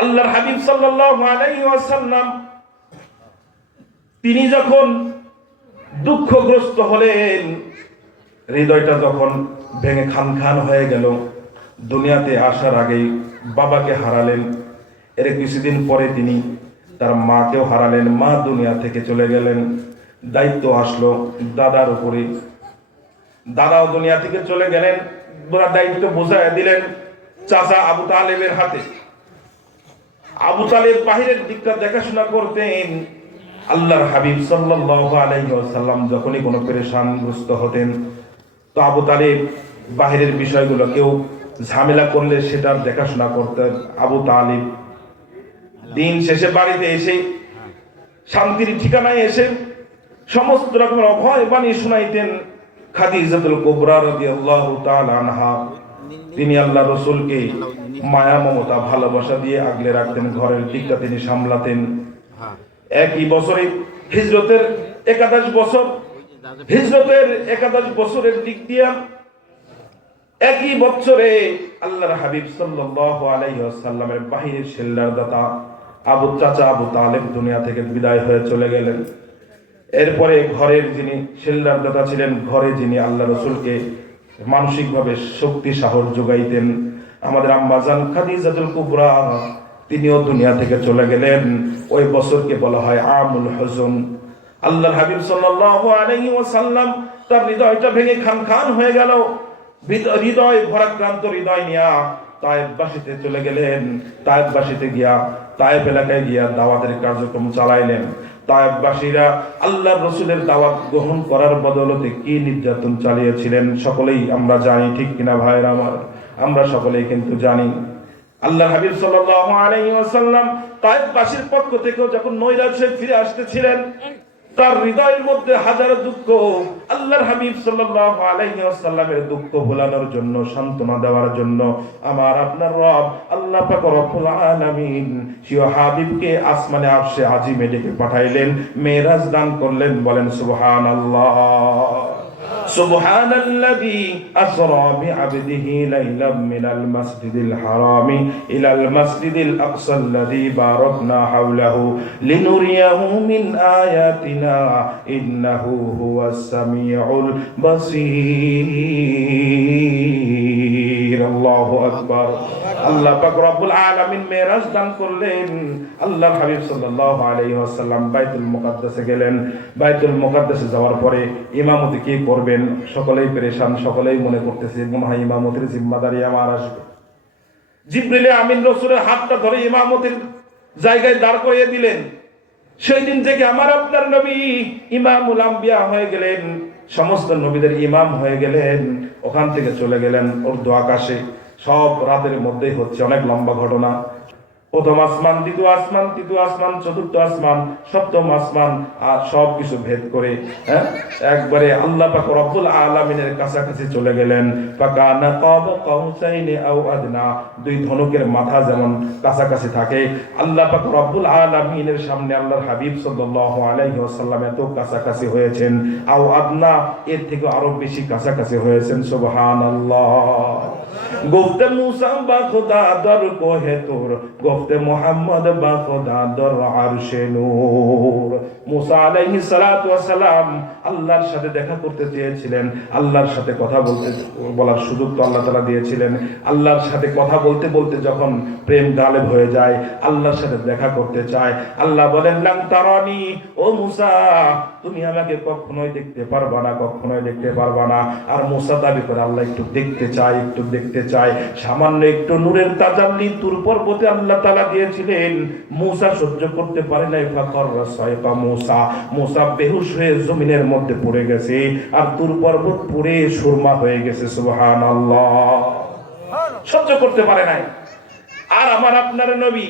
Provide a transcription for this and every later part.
আল্লাহর হাবিব সাল্লাল্লাহু আলাইহি ওয়াসাল্লাম তিনি যখন দুঃখগ্রস্ত হলেন, হৃদয়টা যখন ভেঙে খান খান হয়ে গেল, দুনিয়াতে আসার আগেই বাবাকে হারালেন, এর কিছুদিন পরে তিনি তার মাকেও হারালেন, মা দুনিয়া থেকে চলে গেলেন। দায়িত্ব আসলো দাদার উপরে, দাদাও দুনিয়া থেকে চলে গেলেন, দায়িত্ব বোঝায় দিলেন চাচা আবু তালেবের হাতে। আবু তালেব বাহিরের দিকটা দেখাশোনা করতেন। আল্লাহর হাবিব সাল্লাল্লাহু আলাইহি ওয়াসাল্লাম যখনই কোনো পেরেশানগ্রস্ত হতেন, তো আবু তালেব বাহিরের বিষয়গুলো কেউ ঝামেলা করলে সেটার দেখাশোনা করতেন আবু তালেব। দিন শেষে বাড়িতে এসে শান্তির ঠিকানায় এসে সমস্ত রকমের অভয় বাণী শোনাইতেন খাদিজাতুল কুবরা রাদিয়াল্লাহু তাআলা আনহা। তিনি আল্লাহ রাসূলকে মায়া মমতা ভালোবাসা দিয়ে আগলে রাখতেন, ঘরের দিকটা তিনি সামলাতেন। একই বছরে হিজরতের 11 বছর, হিজরতের 11 বছরের দিক দিয়া একই বছরে আল্লাহর হাবিব সাল্লাল্লাহু আলাইহি ওয়াসাল্লামের বাহিনীর শিল্লার দাতা চাচা আবু তালেব দুনিয়া থেকে বিদায় হয়ে চলে গেলেন। এরপরে ঘরের যিনি শিল্লার দাতা ছিলেন, ঘরে যিনি আল্লাহ রাসূলকে মানসিকভাবে শক্তি সাহস যোগাইতেন, আমাদের আম্মা জান খাদিজাতুল কুবরা, তিনিও দুনিয়া থেকে চলে গেলেন। ওই বছরকে বলা হয় আমুল হুজুন। আল্লাহর হাবিব সাল্লাল্লাহু আলাইহি ওয়াসাল্লাম তার হৃদয়টা ভেঙে খান খান হয়ে গেল, হৃদয় ভরাক্রান্ত হৃদয় নিয়া তায়েফবাসীতে চলে গেলেন। তায়েফবাসীতে গিয়া তায়েফ এলাকায় গিয়া দাওয়াতের কার্যক্রম চালাইলেন। তায়েফবাসীরা আল্লাহর রাসূলের দাওয়াত গ্রহণ করার বদলতে কি নির্যাতন চালিয়েছিলেন সকলেই আমরা জানি, ঠিক কিনা ভাইরা আমার? আমরা সকলেই কিন্তু জানি। আল্লাহর হাবিব সাল্লাল্লাহু আলাইহি ওয়াসাল্লাম তায়েফবাসীর পক্ষ থেকে যখন নৈরাজ্যে ফিরে আসতেছিলেন, তার হৃদয়ের মধ্যে হাজার দুঃখ। আল্লাহর হাবিব সাল্লাল্লাহু আলাইহি ওয়াসাল্লামের দুঃখ ভোলানোর জন্য, সান্ত্বনা দেওয়ার জন্য আমার আপনার রব আল্লাহ পাক রব্বুল আলামিন সেই হাবিবকে আসমানে আরশে আজিমে ডেকে পাঠাইলেন, মেরাজ দান করলেন। বলেন সুবহানাল্লাহ। সুবহানাল্লাযী আসরা বিআবদিহি লাইলাম মিনাল মাসজিদিল হারামি ইলাল মাসজিদিল আকসাল্লাযী বারাকনা হাওলাহু লিনুরিয়াহু মিন আয়াতিনা ইন্নাহু হুয়াস সামিউল বাসীর। আল্লাহু আকবার। আল্লাহ পাক রব্বুল আলামিন মেরাজ দান করলেন। আল্লাহর হাবিব সাল্লাল্লাহু আলাইহি ওয়াসাল্লাম বাইতুল মুকাদ্দাসে গেলেন। বাইতুল মুকাদ্দাসে যাওয়ার পরে ইমামতি কি করবেন? সকলেই পেরেশান, সকলেই মনে করতেছে মনে হয় ইমামতির জিম্মাদারি আমার আসবে। জিবরিল আমিন রাসূলের হাতটা ধরে ইমামতির জায়গায় দাঁড় করিয়ে দিলেন। সেই দিন থেকে আমার আপনার নবী ইমামুল আম্বিয়া হয়ে গেলেন, সমস্ত নবীদের ইমাম হয়ে গেলেন। ওখান থেকে চলে গেলেন উর্দু আকাশে। সব রাতের মধ্যেই হচ্ছে, অনেক লম্বা ঘটনা। প্রথম আসমান, দ্বিতীয় আসমান, তৃতীয় আসমান, চতুর্থ আসমান, সপ্তম আসমান, আর সব কিছু ভেদ করে একবারে আল্লাহ পাক রব্বুল আলামিনের কাছাকাছি চলে গেলেন। ফাকানা কাবা কাউসাইনি আও আদনা, দুই ধনুকের মাথা যেমন কাছাকাছি থাকে, আল্লাহ পাক রব্বুল আলামিনের সামনে আল্লাহর হাবিব সাল্লাল্লাহু আলাইহি ওয়াসাল্লাম এত কাছাকাছি হয়েছেন, আও আদনা এর থেকে আরো বেশি কাছাকাছি হয়েছেন। সুবহানাল্লাহ। গফতে মুসা বা খুদা দর কোহে তুর, গফতে মুহাম্মদ বা খুদা দর আরশে নূর। মুসা আলাইহিস সালাতু ওয়াস সালাম আল্লাহর সাথে দেখা করতে চেয়েছিলেন, আল্লাহর সাথে কথা বলার সুযোগ তো আল্লাহ তাআলা দিয়েছিলেন। আল্লাহর সাথে কথা বলতে বলতে যখন প্রেম গালেব হয়ে যায়, আল্লাহর সাথে দেখা করতে চায়, আল্লাহ বলেন লান তারানি, ও মুসা তুমি আমাকে কখনোই দেখতে পারবা না, কখনোই দেখতে পারবা না। আর মুসা দাবি করে আল্লাহ একটু দেখতে চায়, একটু দেখতে চায়। সামান্য একটু নূরের তাজাল্লি তুর পর্বতে আল্লাহ তাআলা দিয়েছিলেন, মুসা সহ্য করতে পারে নাই। ফাকররা সাইফা মুসা, মুসা বেহুশ হয়ে জমিনের মধ্যে পড়ে গেছে, আর তুর পর্বত পুড়ে সুরমা হয়ে গেছে। সুবহানাল্লাহ। সহ্য করতে পারে নাই। আর আমার আপনার নবী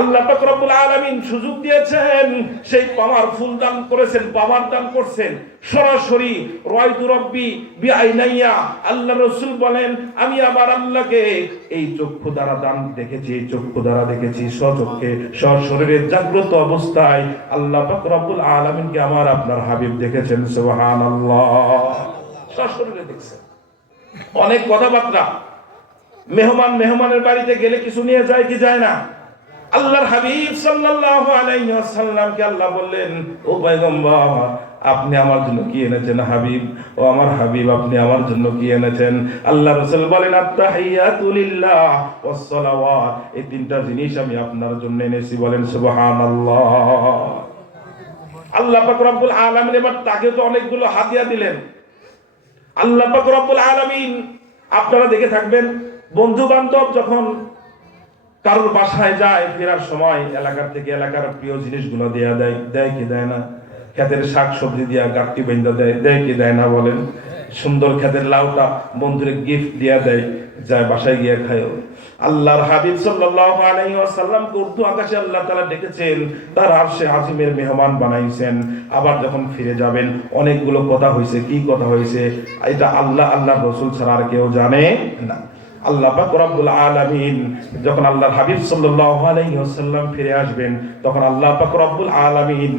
আল্লাহ পাক রব্বুল আলামিন সুযোগ দিয়েছেন, সেই পাওয়ার ফুল দান করেছেন, পাওয়ার দান করছেন সরাসরি। রায়তু রব্বি বিআইনাইয়া, আল্লাহ রাসূল বলেন আমি আমার আল্লাহকে এই চক্ষু দ্বারা দান দেখেছি, এই চক্ষু দ্বারা দেখেছি, স্বচক্ষে সশরীরে জাগ্রত অবস্থায় আল্লাহ পাক রব্বুল আলামিনকে আমার আপনার হাবিব দেখেছেন। সুবহানাল্লাহ। সশরীরে দেখছেন। অনেক কথাবার্তা, মেহমানের বাড়িতে গেলে কিছু নিয়ে যায় কি যায় না? আল্লাহর হাবিব সাল্লাল্লাহু আলাইহি ওয়াসাল্লামকে আল্লাহ বললেন, ও পয়গম্বর, আপনি আমার জন্য কি এনেছেন হাবিব? ও আমার হাবিব, আপনি আমার জন্য কি এনেছেন? আল্লাহ রাসূল বলেন, আত-তাহিয়াতু লিল্লাহ ওয়াস সালাওয়াত, এই তিনটা জিনিস আমি আপনার জন্য এনেছি। বলেন সুবহানাল্লাহ। আল্লাহ পাক রব্বুল আলামিন এবার তাকে তো অনেকগুলো হাদিয়া দিলেন। আল্লাহ পাক রব্বুল আলামিন, আপনারা দেখে থাকবেন, বন্ধু বান্ধব যখন কারোর বাসায় যায়, ফেরার সময় এলাকার থেকে এলাকার প্রিয় জিনিসগুলো দেয়া দেয়, দেয় কি দেয় না? ক্ষেতের শাক সবজি দিয়া গাঁটটি বেঁধে দেয়, দেয় কি দেয় না বলেন? সুন্দর ক্ষেতের লাউটা বন্ধুরে গিফট দিয়া দেয়, যায় বাসায় গিয়ে খায়। আল্লাহর হাবিব সাল্লাল্লাহু আলাইহি ওয়াসাল্লামকে উর্দু আকাশে আল্লাহ তাআলা ডেকেছেন, তার আরশে আজিমের মেহমান বানাইছেন। আবার যখন ফিরে যাবেন, অনেকগুলো কথা হয়েছে। কি কথা হয়েছে? এটা আল্লাহ, আল্লাহ রাসূল ছাড়া আর কেউ জানে না। আল্লাহ পাক রব্বুল আলামিন যখন আল্লাহর হাবিব সাল্লাল্লাহু আলাইহি ওয়াসাল্লাম ফিরে আসবেন, তখন আল্লাহ পাক রব্বুল আলামিন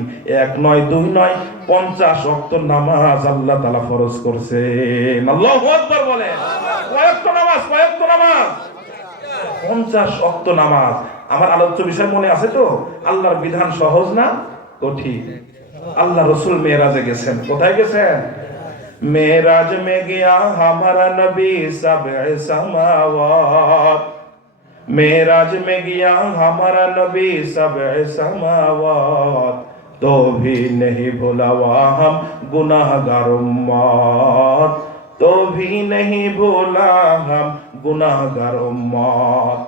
এক নয়, দুই নয়, 50 ওয়াক্ত নামাজ আল্লাহ তাআলা ফরজ করছেন। আল্লাহু আকবার বলেন। কয় ওয়াক্ত নামাজ? কয় ওয়াক্ত নামাজ? 50 ওয়াক্ত নামাজ। আমার আলোচ্য বিষয় মনে আছে তো? আল্লাহর বিধান সহজ না কঠিন? আল্লাহ রাসূল মেরাজে গেছেন। কোথায় গেছেন? मेराज में गया हमारा नबी सबअ समावात, मेराज में गया हमारा नबी सबअ समावात, तो भी नहीं भूला हम गुनाहगार उम्मत, तो भी नहीं भूला हम गुनाहगार उम्मत।